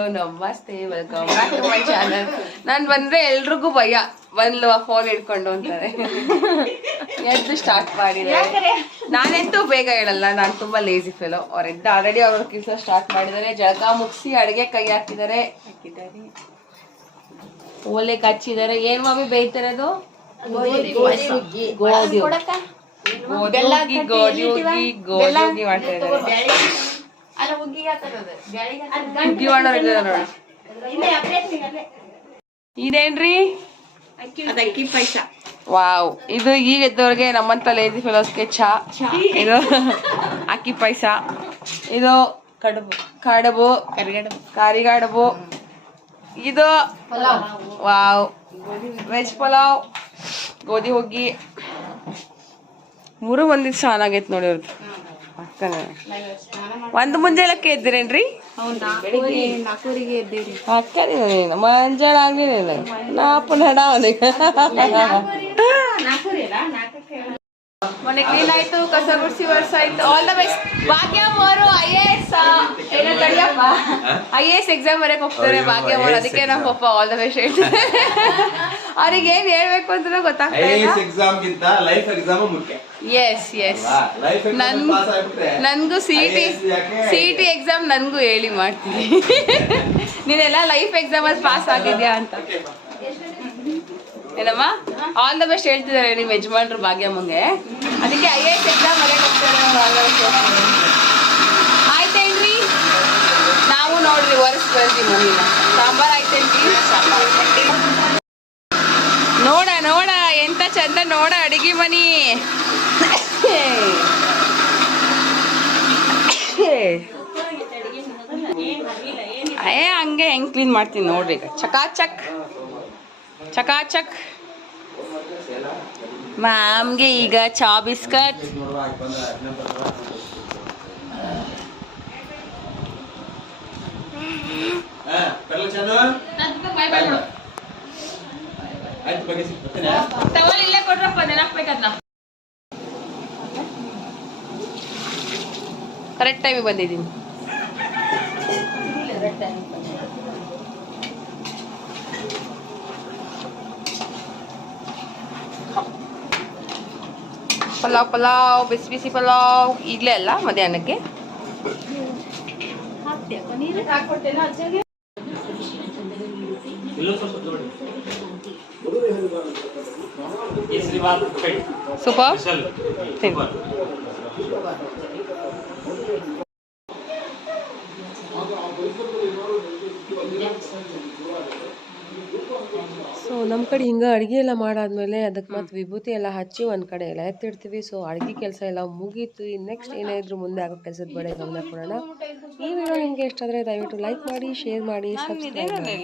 Hello ನಮಸ್ತೆ welcome back to my channel ನಾನು ಬಂದ್ರೆ ಎಲ್ರಿಗೂ ಭಯ. ಬಂದ್ಲು ಫೋನ್ ಹಿಡ್ಕೊಂಡು ಅಂತಾರೆ. ಎದ್ದು ಸ್ಟಾರ್ಟ್ ಮಾಡಿದ್ದಾರೆ ನಾನೆಂತೂ ಬೇಗ ಹೇಳಲ್ಲ. ನಾನು ತುಂಬಾ ಲೇಜಿ ಫೆಲೋ ಅವ್ರ ಎದ್ದು ಆಲ್ರೆಡಿ ಅವ್ರ ಕೆಲಸ ಸ್ಟಾರ್ಟ್ ಮಾಡಿದ್ದಾರೆ ಜಳಕ ಮುಗಿಸಿ ಅಡುಗೆ ಕೈ ಹಾಕಿದ್ದಾರೆ ಹಾಕಿದ್ದಾರೆ ಓಲೆ ಕಚ್ಚಿದ್ದಾರೆ ಏನ್ ಮಾಮಿ ಬೇಯ್ತಿರೋದು ಗೋಧಿ ಗೋಧಿ ಗೋಧಿ ಗೋಧಿ ಮಾಡ್ತಾ ಇದ್ದಾರೆ. ಹುಗ್ಗಿ ಇದೇನ್ರಿ? ಅಕ್ಕಿ ಪಾಯ್ಸ. ವಾವ್. ಇದು ಈಗ ಎದ್ದವ್ರಿಗೆ ನಮ್ಮಂತ ಲೇಜಿ ಫೆಲೋಸ್ಗೆ ಚಾ. ಇದು ಅಕ್ಕಿ ಪಾಯಸ. ಇದು ಕಡುಬು. ಕಡುಬು. ಕರಿಗಡುಬು. ಕಾರಿಗಾಡುಬು. ಇದು ವಾವ್. ವೆಜ್ ಪಲಾವ್. ಗೋಧಿ ಹುಗ್ಗಿ. ಮೂರು ಮಂದಿ ಚೆನ್ನಾಗೈತೆ ನೋಡಿ ಅವ್ರದ್ದು. ಒಂದು ಮುಂಜಾಳಕ್ಕೆ ಎದ್ದಿರೇನ್ರಿ? ಅಕ್ಕರಿ ನೀನು ಮಂಜಾಳ ನೀನು. ನಾಪು ನಡ ಅವನಿಗೆ. ಮೊನ್ನೆ ಕ್ಲೀನ್ ಆಯ್ತು ಕಸ ಗುಡಿಸಿ ವರ್ಷ ಆಯ್ತು ಆಲ್ ದ ಬೆಸ್ಟ್ ಎಸ್ ಏನೋ ತಡಿಯಪ್ಪ ಐ ಎ ಎಸ್ ಎಕ್ಸಾಮ್ ಬರಕ್ ಹೋಗ್ತಾರೆ ಭಾಗ್ಯ ಅವರು ಅದಕ್ಕೆ ನಮ್ಮ ಪಪ್ಪ ಆಲ್ ದ ಬೆಸ್ಟ್ ಹೇಳ್ತಾರೆ ಅವ್ರಿಗೆ ಏನ್ ಹೇಳ್ಬೇಕು ಅಂತ ಗೊತ್ತಾಗ್ತಾ ಎಕ್ಸಾಮ್ ಗಿಂತ ಲೈಫ್ ಎಕ್ಸಾಮ್ ಮುಖ್ಯ ಎಸ್ ಎಸ್ ನನ್ ನನ್ಗೂ C T C T exam ನನ್ಗೂ ಹೇಳಿ ಮಾಡ್ತೀನಿ. ನೀನೆಲ್ಲ ಲೈಫ್ ಎಕ್ಸಾಮ್ ಅಲ್ಲಿ ಪಾಸ್ ಆಗಿದ್ಯಾ ಅಂತ. ಏನಮ್ಮ ಆಲ್ ದ ಬೆಸ್ಟ್ ಹೇಳ್ತಿದ್ದಾರೆ ನಿಮ್ಮ ಯಜಮಾನ್ರು ಭಾಗ್ಯಮ್ಮಂಗೆ. ಅದಕ್ಕೆ ಐ ಎಸ್ ಎಕ್ಸಾಮ್ ಬರೆಯಕ್ಕೆ ಹೋಗ್ತಾರೆ ಅವ್ರು all the best ಹೇಳ್ತಿದ್ದಾರೆ. ಆಯ್ತೇನ್ರಿ ನಾವು ನೋಡ್ರಿ ವರ್ಷ ಬರ್ತೀವಿ ಮನೀನ ಸಾಂಬಾರ್ ಆಯ್ತೇನ್ರಿ? ನೋಡ ನೋಡ, ಎಂತ ಚಂದ ನೋಡ ಅಡಿಗೆ ಮನಿ. ಏ, ಹಂಗೆ ಹೆಂಗ್ ಕ್ಲೀನ್ ಮಾಡ್ತೀನಿ ನೋಡ್ರಿ ಈಗ. ಚಕಾಚಕ್. ಚಕಾಚಕ್. ಮ್ಯಾಮ್ಗೆ ಈಗ ಚಾ ಬಿಸ್ಕಟ್ ಹಾ, ಕಡಲೆ ಚಂದು? ಆಯ್ತು ಕೊಟ್ರಪ್ಪ ಕರೆಕ್ಟ್ ಟೈಮಿಗೆ ಬಂದಿದ್ದೀನಿ. ಪಲಾವ್ ಪಲಾವ್ ಬಿಸಿ ಬಿಸಿ ಪಲಾವ್ ಈಗಲೇ ಅಲ್ಲ ಮಧ್ಯಾಹ್ನಕ್ಕೆ? ಸೂಪರ್. ಸೊ ನಮ್ಮ ಕಡೆ ಹಿಂಗೆ ಅಡುಗೆ ಎಲ್ಲ ಮಾಡಾದ್ಮೇಲೆ ಅದಕ್ಕೆ ಮತ್ತೆ ವಿಭೂತಿ ಎಲ್ಲ ಹಚ್ಚಿ ಒಂದು ಕಡೆ ಎಲ್ಲ ಎತ್ತಿಡ್ತೀವಿ. ಸೊ ಅಡುಗೆ ಕೆಲಸ ಎಲ್ಲ ಮುಗೀತು. ನೆಕ್ಸ್ಟ್ ಏನಾದರೂ ಮುಂದೆ ಆಗೋ ಕೆಲಸದ ಬಡೆ ಗಮನ ಕೊಡೋಣ. ಈ ವಿಡಿಯೋ ನಿಮಗೆ ಇಷ್ಟ ಆದರೆ ದಯವಿಟ್ಟು ಲೈಕ್ ಮಾಡಿ ಶೇರ್ ಮಾಡಿ ಸಬ್ಸ್ಕ್ರೈಬ್ ಮಾಡಿ.